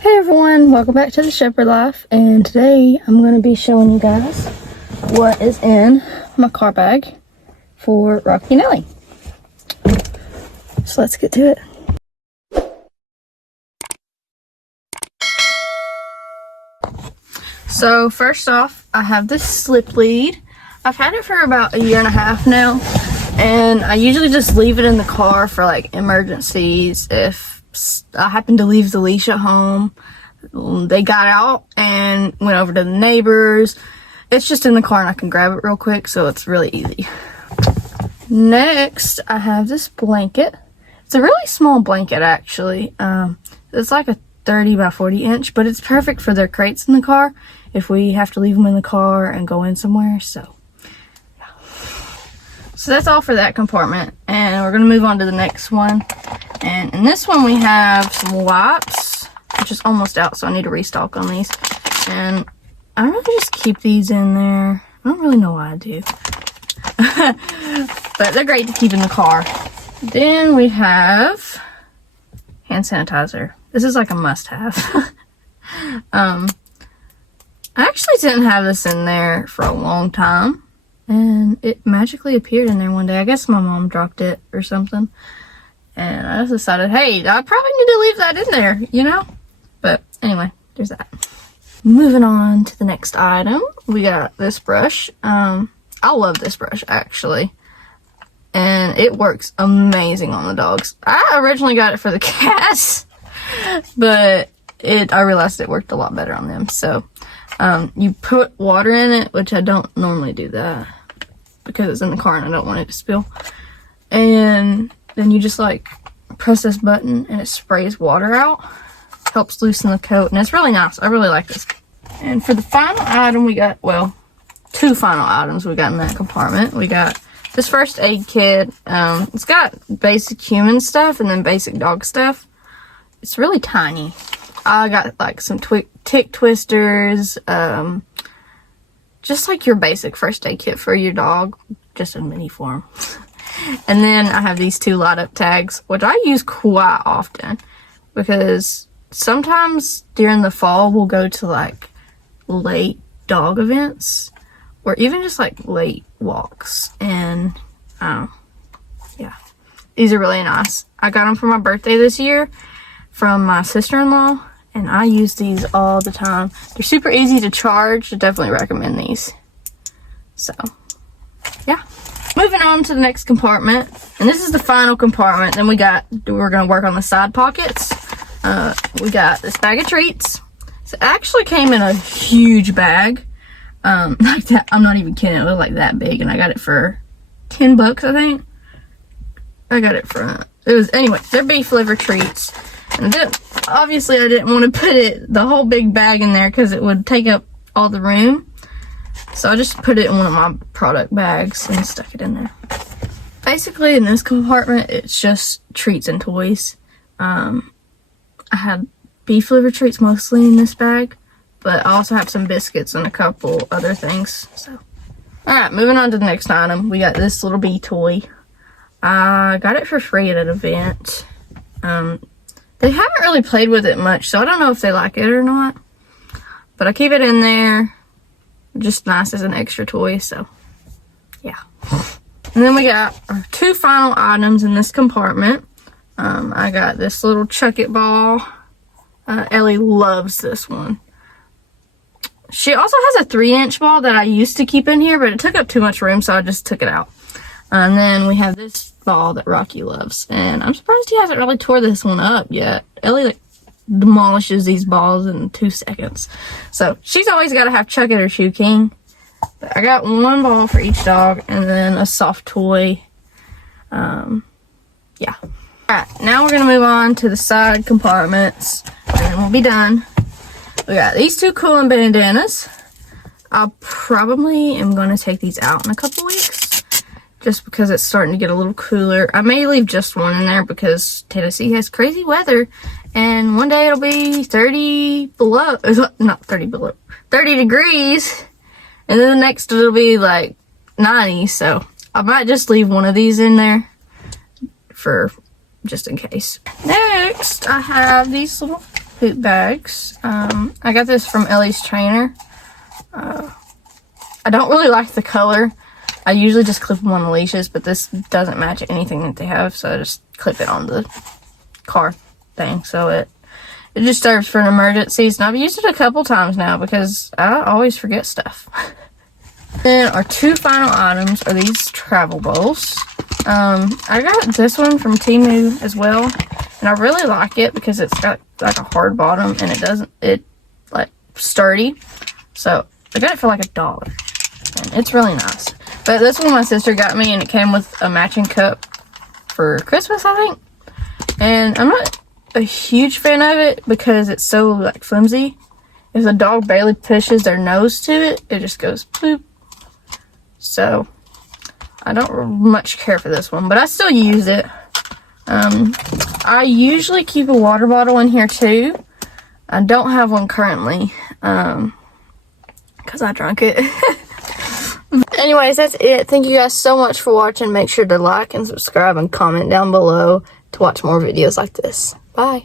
Hey everyone, welcome back to the Shepherd Life, and today I'm going to be showing you guys what is in my car bag for Rocky and Ellie. So let's get to it. So first off, I have this slip lead. I've had it for about a year and a half now, and I usually just leave it in the car for like emergencies. If I happen to leave the leash at home, they got out and went over to the neighbors. It's just in the car and I can grab it real quick, so it's really easy. Next, I have this blanket. It's a really small blanket actually. It's like a 30 by 40 inch, but it's perfect for their crates in the car if we have to leave them in the car and go in somewhere. So that's all for that compartment, and we're gonna move on to the next one. And in this one we have some wipes, which is almost out, so I need to restock on these. And I really just keep these in there. I don't really know why I do. But they're great to keep in the car. Then we have hand sanitizer. This is like a must-have. I actually didn't have this in there for a long time, and it magically appeared in there one day. I guess my mom dropped it or something. And I just decided, hey, I probably need to leave that in there, you know? But anyway, there's that. Moving on to the next item, we got this brush. I love this brush, actually. And it works amazing on the dogs. I originally got it for the cats, but I realized it worked a lot better on them. So you put water in it, which I don't normally do that because it's in the car and I don't want it to spill. And then you just like press this button and it sprays water out. Helps loosen the coat, and it's really nice. I really like this. And for the final item, we got, well, two final items we got in that compartment. We got this first aid kit. It's got basic human stuff and then basic dog stuff. It's really tiny. I got like some tick twisters, just like your basic first aid kit for your dog, just in mini form. And then I have these two light up tags, which I use quite often because sometimes during the fall we'll go to like late dog events or even just like late walks, and yeah, these are really nice. I got them for my birthday this year from my sister-in-law, and I use these all the time. They're super easy to charge. I definitely recommend these. So yeah, moving on to the next compartment, and this is the final compartment. Then we're gonna work on the side pockets. We got this bag of treats. So it actually came in a huge bag, like that. I'm not even kidding, it was like that big, and I got it for $10, I think. I got it for, anyway, they're beef liver treats. And obviously I didn't want to put the whole big bag in there because it would take up all the room. So I just put it in one of my product bags and stuck it in there. Basically in this compartment, it's just treats and toys. I had beef liver treats mostly in this bag, but I also have some biscuits and a couple other things. So, alright, moving on to the next item. We got this little bee toy. I got it for free at an event. They haven't really played with it much, so I don't know if they like it or not. But I keep it in there, just nice as an extra toy, so yeah. And then we got our two final items in this compartment. I got this little Chuck It ball. Ellie loves this one. She also has a 3-inch ball that I used to keep in here, but it took up too much room, so I just took it out. And then we have this ball that Rocky loves, and I'm surprised he hasn't really tore this one up yet. Ellie like demolishes these balls in 2 seconds. So she's always got to have Chuck It or Shoe King. But I got one ball for each dog, and then a soft toy. Yeah. Alright, now we're going to move on to the side compartments, and we'll be done. We got these two cooling bandanas. I probably am going to take these out in a couple weeks, just because it's starting to get a little cooler. I may leave just one in there because Tennessee has crazy weather, and one day it'll be 30 below, not 30 below, 30 degrees, and then the next it'll be like 90, so I might just leave one of these in there for just in case. Next, I have these little poop bags. I got this from Ellie's Trainer. I don't really like the color. I usually just clip them on the leashes, but this doesn't match anything that they have, so I just clip it on the car thing. So it just serves for an emergencies, and I've used it a couple times now because I always forget stuff. Then our two final items are these travel bowls. I got this one from Temu as well, and I really like it because it's got like a hard bottom and it like sturdy. So I got it for like $1, and it's really nice. But this one my sister got me, and it came with a matching cup for Christmas, I think. And I'm not a huge fan of it because it's so like flimsy. If the dog barely pushes their nose to it, it just goes poop. So I don't much care for this one, but I still use it. I usually keep a water bottle in here too. I don't have one currently because I drank it. Anyways, that's it. Thank you guys so much for watching. Make sure to like and subscribe and comment down below to watch more videos like this. Bye.